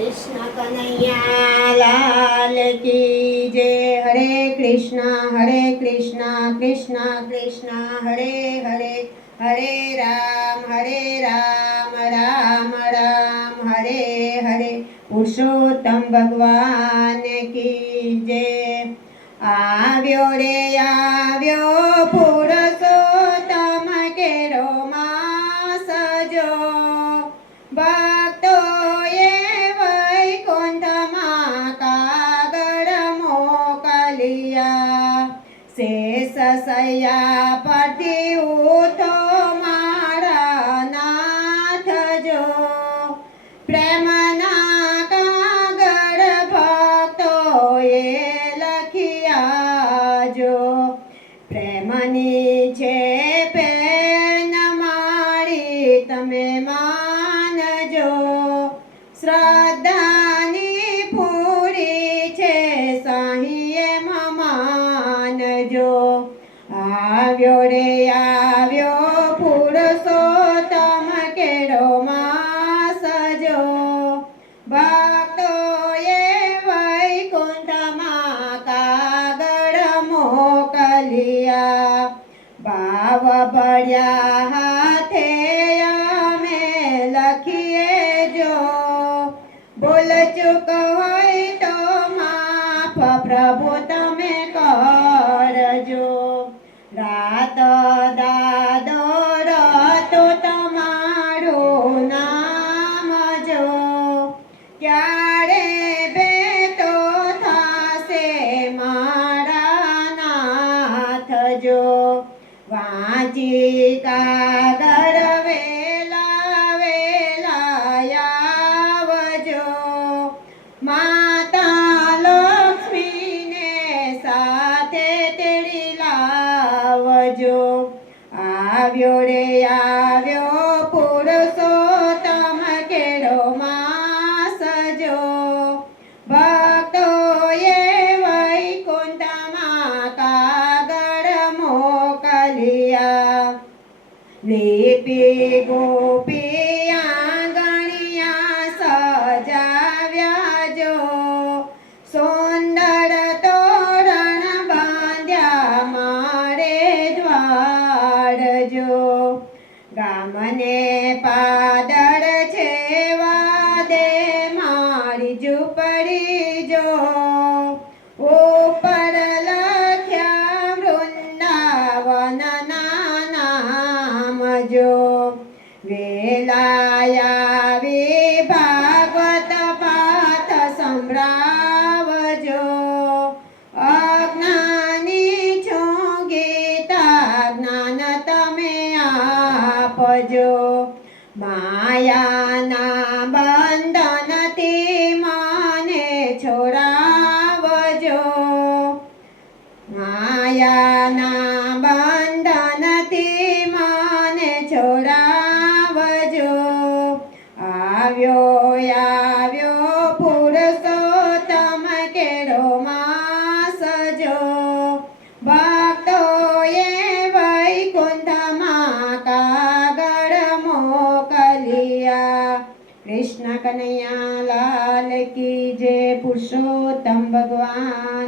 कृष्ण कन्हैया लाल की जय। हरे कृष्णा कृष्णा कृष्णा हरे हरे, हरे राम राम राम हरे हरे। पुरुषोत्तम भगवान की जय। આવ્યો રે આવ્યો પુરુષોત્તમ કેરો માસ જો, ભક્તોએ વૈકુંઠમાં કાગળ મોકલિયા, શેષ સૈયા પરથી ઉઠો મારા નાથ જો, પ્રેમના કાગળ ભક્તોએ લખિયા, પ્રેમની છે પેન મારી તમે માનજો, શ્રદ્ધાની પૂરી છે સાહીએ માનજો। આવ્યો રે આવ્યો પુરુષોત્તમ કેરો માસ જો, ભક્તોએ વૈકુંઠમાં કાગળ મોકલિયા, ભાવ ભર્યા હાથે અમે લખીએ જો, ભૂલ ચૂક હોય તો માફ પ્રભુ તમે કરજો। રાત દાદો રતો તમારું નામ જો, ક્યારે બેતો થાશે મારા નાથ જો, વાંચી કાગળ વેલા વેલા આવજો, માતા લક્ષ્મીને સાથે તેડી લાવજો। આવ્યો રે આવ્યો પુરુષોત્તમ કેરો માસ જો, ભક્તોએ વૈકુંઠમાં કાગળ મોકલિયા, લીપી ગોપી આંગણિયા સજાવ્યા જો, સુંદર તોરણ બાંધ્યા મારે દ્વાર જો, ગામને પાદર છેવા દે મારી ઝૂંપડી જો, ઉપર લખ્યા વૃંદાવનના નામ જો, વેલાયા ભાગવત પાઠ સંભળાવજો, અજ્ઞાની છો ગીતા જ્ઞાન તમે આપજો, માયાના બંધનથી મને છોડાવજો, માયાના બંધનથી મને છોડાવજો। આવ્યો આવ્યો પુરુષોત્તમ કેરો માસ જો, ભક્તોએ વૈકુંઠમાં કાગળ મોકલિયા। कृष्ण कन्हैया लाल की जय। पुरुषोत्तम भगवान